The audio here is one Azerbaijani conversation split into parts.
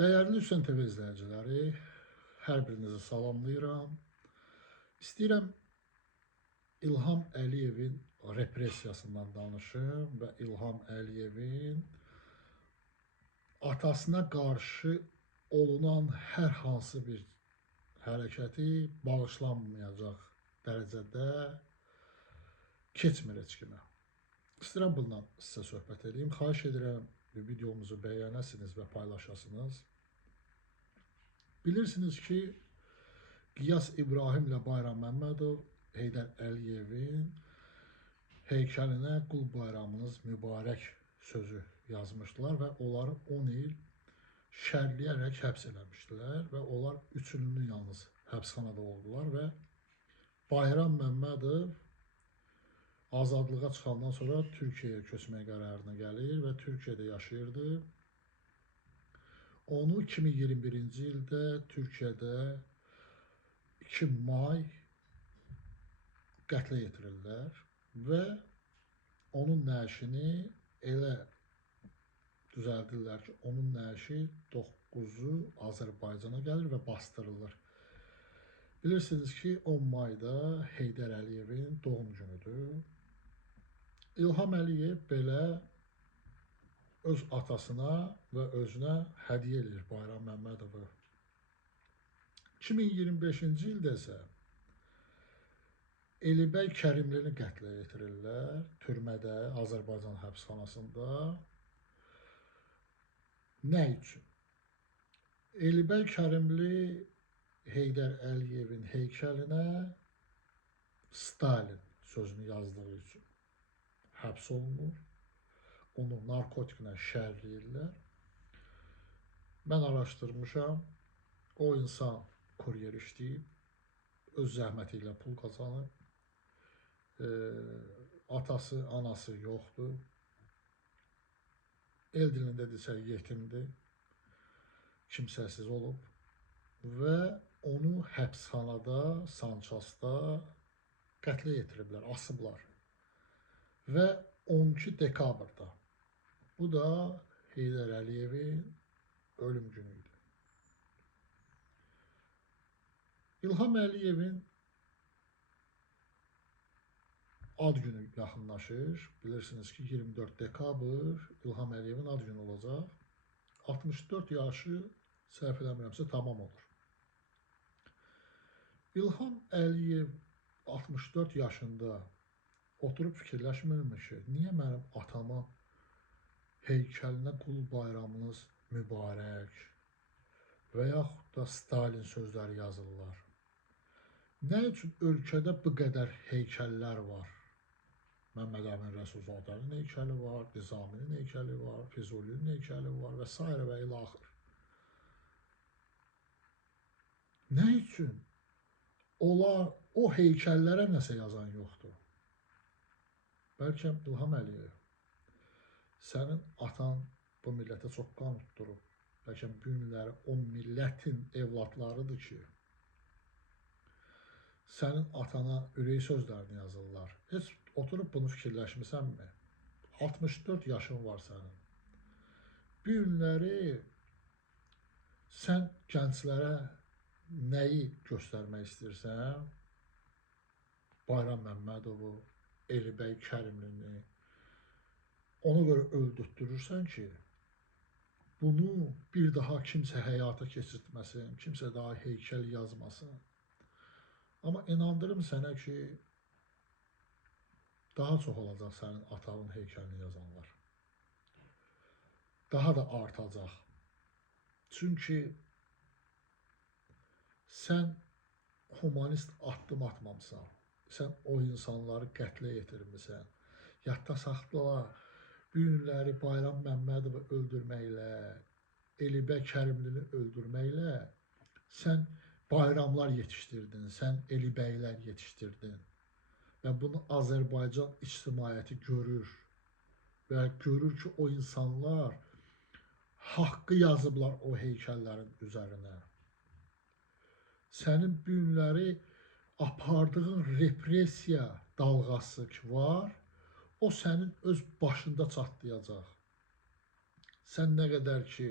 Dəyərli Hüseyn TV izləyiciləri, hər birinizi salamlayıram. İstəyirəm İlham Əliyevin repressiyasından danışım və İlham Əliyevin atasına qarşı olunan hər hansı bir hərəkəti bağışlanmayacaq dərəcədə keçmir heç kimə. İstəyirəm bundan sizə söhbət edeyim. Xahiş edirəm videomuzu bəyənəsiniz və paylaşasınız. Bilirsiniz ki, Qiyas İbrahim ilə Bayram Məmmədov Heydər Əliyevin heykəlinə qul bayramınız mübarək sözü yazmışdılar və onları 10 il şərləyərək həbs eləmişdilər və onlar 3 ilini yalnız həbsxanada oldular və Bayram Məmmədov azadlığa çıxandan sonra Türkiyəyə köçmək qərarına gəlir və Türkiyədə yaşayırdı. Onu 2021-ci ildə Türkiyədə 2 may qətlə yetirirlər və onun nəşini elə düzəldirlər ki, onun nəşi 9-u Azərbaycana gəlir və bastırılır. Bilirsiniz ki, 10 mayda Heydər Əliyevin doğum günüdür. İlham Əliyev belə öz atasına və özünə hədiyyə edir Bayram Məmmədovu. 2025-ci ildə isə Elibəy Kərimlini qətlə yetirirlər türmədə, Azərbaycan həbsxanasında. Nə üçün? Elibəy Kərimli Heydər Əliyevin heykəlinə Stalin sözünü yazdığı üçün həbs olunur. Onu narkotiklə şərləyirlər. Mən araşdırmışam. O insan kuryer işləyib, öz zəhməti ilə pul qazanıb. Atası, anası yoxdur. El dilində desə yetimdir. Kimsəsiz olub. Və onu həbsxanada, Sançasda qətlə yetiriblər, asıblar. Və 12 dekabrda, bu da Heydər Əliyevin ölüm günü idi. İlham Əliyevin ad günü yaxınlaşır. Bilirsiniz ki, 24 dekabr İlham Əliyevin ad günü olacaq. 64 yaşı, səhv eləmirəmsə, tamam olur. İlham Əliyev 64 yaşında oturub fikirləşmirmiş ki, niyə mənim atamın heykəlinə qul bayramınız mübarək və yaxud da Stalin sözləri yazırlar? Nə üçün ölkədə bu qədər heykəllər var? Məmməd Əmin Rəsulzadənin heykəli var, Nizaminin heykəli var, Füzulinin heykəli var və s. və ilaxır. Nə üçün onlar o heykəllərə nəsə yazan yoxdur? Bəlkə İlham Əliyev, sənin atan bu millətə çox qan utdurub. Bəlkə bu günləri o millətin evladlarıdır ki, sənin atana ürək sözlərini yazırlar. Heç oturub bunu fikirləşmisənmi? 64 yaşın var sənin. Bu günləri sən gənclərə nəyi göstərmək istəyirsən? Bayram Məmmədovu, Elibəy Kərimlini ona görə öldürtdürürsən ki, bunu bir daha kimsə həyata keçirtməsin, kimsə daha heykəl yazmasın. Amma inandırım sənə ki, daha çox olacaq sənin atanın heykəlini yazanlar. Daha da artacaq. Çünki sən humanist addım atmamısan. Sən o insanları qətlə yetirmirsən. Yadda saxla, bu günləri Bayram Məmmədovu öldürməklə, Elibəy Kərimlini öldürməklə sən bayramlar yetişdirdin, sən Elibəylər yetişdirdin. Və bunu Azərbaycan ictimaiyyəti görür. Və görür ki, o insanlar haqqı yazıblar o heykəllərin üzərinə. Sənin bu günləri apardığın repressiya dalğası ki var, o sənin öz başında çatlayacaq. Sən nə qədər ki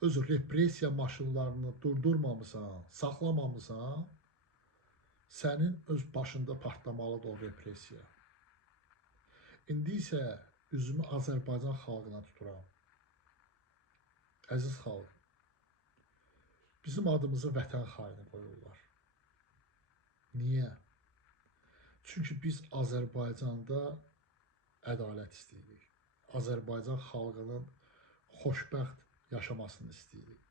öz repressiya maşınlarını durdurmamısan, saxlamamısan, sənin öz başında patlamalıdır o repressiya. İndi isə üzümü Azərbaycan xalqına tuturam. Əziz xalq, bizim adımızı vətən xaini qoyurlar. Niyə? Çünki biz Azərbaycanda ədalət istəyirik. Azərbaycan xalqının xoşbəxt yaşamasını istəyirik.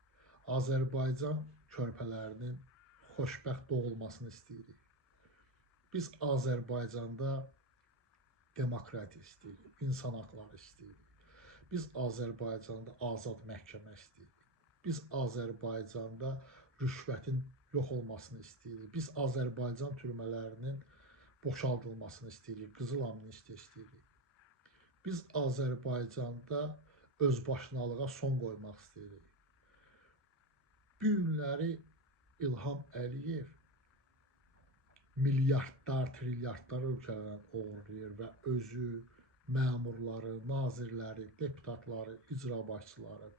Azərbaycan körpələrinin xoşbəxt doğulmasını istəyirik. Biz Azərbaycanda demokratiya istəyirik, insan haqları istəyirik. Biz Azərbaycanda azad məhkəmə istəyirik. Biz Azərbaycanda rüşvətin yox olmasını istəyirik. Biz Azərbaycan türmələrinin boşaldılmasını istəyirik, qızıl amnistiya istəyirik. Biz Azərbaycanda özbaşınalığa son qoymaq istəyirik. Bu günləri İlham Əliyev milyardlar, trilyardlar ölkələrdən oğurlayır və özü, məmurları, nazirləri, deputatları, icra başçıları.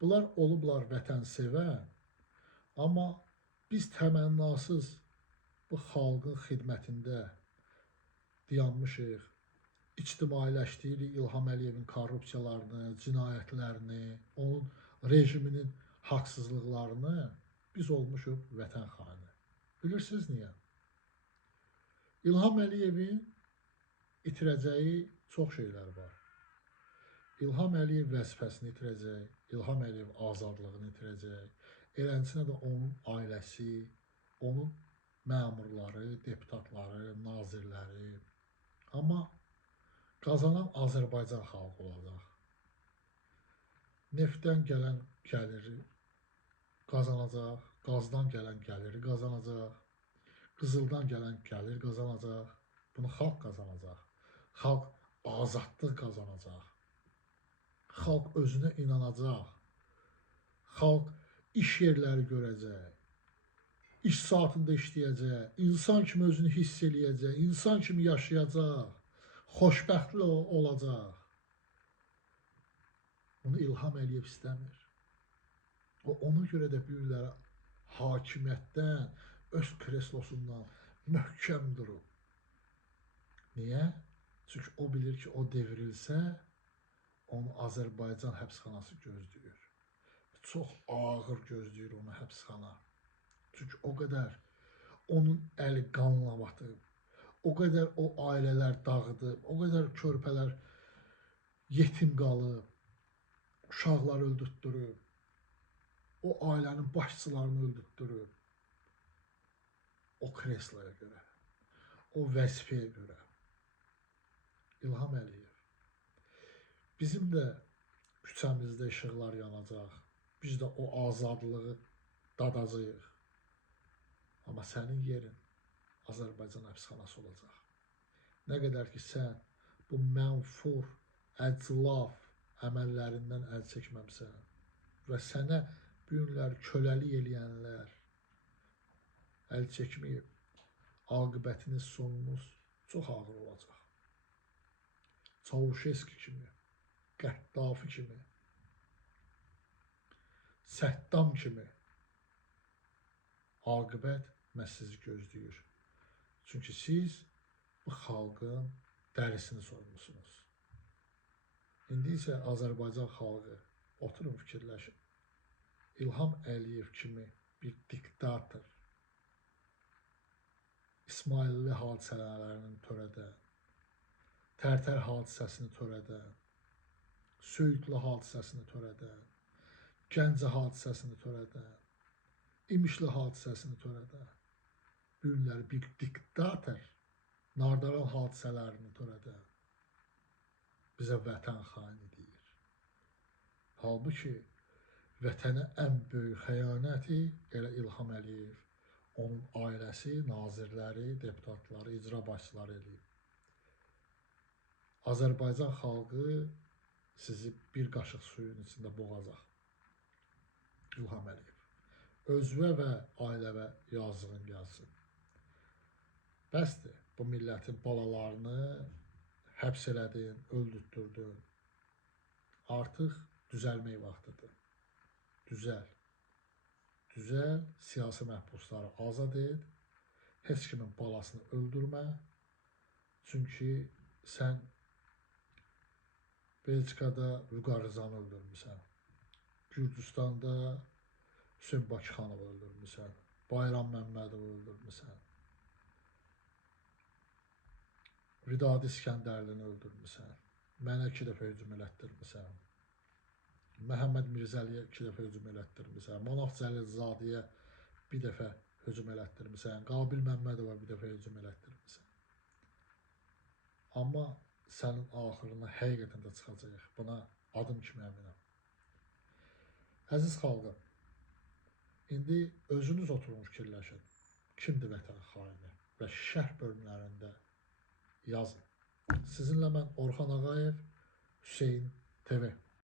Bunlar olublar vətənsevən, amma biz təmənnasız bu xalqın xidmətində dayanmışıq, ictimailəşdiririk İlham Əliyevin korrupsiyalarını, cinayətlərini, onun rejiminin haqsızlıqlarını, biz olmuşuq vətən xaini. Bilirsiniz niyə? İlham Əliyevin itirəcəyi çox şeylər var. İlham Əliyev vəzifəsini itirəcək, İlham Əliyev azadlığını itirəcək, eləncə də onun ailəsi, onun məmurları, deputatları, nazirləri. Amma qazanan Azərbaycan xalqı olacaq. Neftdən gələn gəliri qazanacaq, qazdan gələn gəliri qazanacaq, qızıldan gələn gəlir qazanacaq. Bunu xalq qazanacaq. Xalq azadlıq qazanacaq. Xalq özünə inanacaq. Xalq iş yerləri görəcək. İş saatında işləyəcək. İnsan kimi özünü hiss eləyəcək. İnsan kimi yaşayacaq. Xoşbəxtli olacaq. Bunu İlham Əliyev istəmir. Ona görə də bu günlərə hakimiyyətdən, öz kreslosundan möhkəm durub. Niyə? Çünki o bilir ki, o devrilsə, onu Azərbaycan həbsxanası gözləyir. Çox ağır gözləyir onu həbsxana. Çünki o qədər onun əli qanla batıb, o qədər o ailələr dağıdıb, o qədər körpələr yetim qalıb, uşaqlar öldürtdürüb, o ailənin başçılarını öldürtdürüb. O kresloya görə, o vəzifəyə görə. İlham Əliyev, bizim də küçəmizdə işıqlar yanacaq, biz də o azadlığı dadacağıq. Amma sənin yerin Azərbaycan həbsxanası olacaq. Nə qədər ki, sən bu mənfur, əclaf əməllərindən əl çəkməmsən və sənə bu günlər köləlik eləyənlər əl çəkməyib, aqibətiniz, sonunuz çox ağır olacaq. Çavuşeski kimi, Qəddafi kimi, Səddam kimi aqibət məhz sizi gözləyir. Çünki siz bu xalqın dərisini soymusunuz. İndi isə Azərbaycan xalqı oturun fikirləşin. İlham Əliyev kimi bir diktator İsmailli hadisələrini törədən, Tərtər hadisəsini törədən, Söyüdlü hadisəsini törədən, Gəncə hadisəsini törədən, İmişli hadisəsini törədən, bu günləri bir diktator Nardaran hadisələrini törədən bizə vətən xaini deyir. Halbuki vətənə ən böyük xəyanəti elə İlham Əliyev, onun ailəsi, nazirləri, deputatları, icra başçıları eləyib. Azərbaycan xalqı sizi bir qaşıq suyun içində boğacaq. İlham Əliyev, özünə və ailəvə yazığın gəlsin. Bəsdir, bu millətin balalarını həbs elədin, öldürtdürdün. Artıq düzəlmək vaxtıdır. Düzəl. Düzəl, siyasi məhbusları azad et, heç kimin balasını öldürmə. Çünki sən Belçikada Vüqar Rızanı öldürmüsən. Gürcüstanda Hüseyin Bakıxanovu öldürmüsən. Bayram Məmmədovu öldürmüsən. Vidadi İskəndərlini öldürmüsən. Mənə 2 dəfə hücum elətdirmisən. Məhəmməd Mirzəliyə 2 dəfə hücum elətdirmisən. Monaf Cəlilzadəyə 1 dəfə hücum elətdirmisən. Qabil Məmmədova 1 dəfə hücum elətdirmisən. Amma sənin axırına həqiqətən də çıxacaq. Buna adım kimi əminəm. Əziz xalqım, indi özünüz oturun fikirləşin. Kimdir vətən xaini? Və şərh bölümlərində yazın. Sizinlə mən Orxan Ağayev, Hüseyn TV.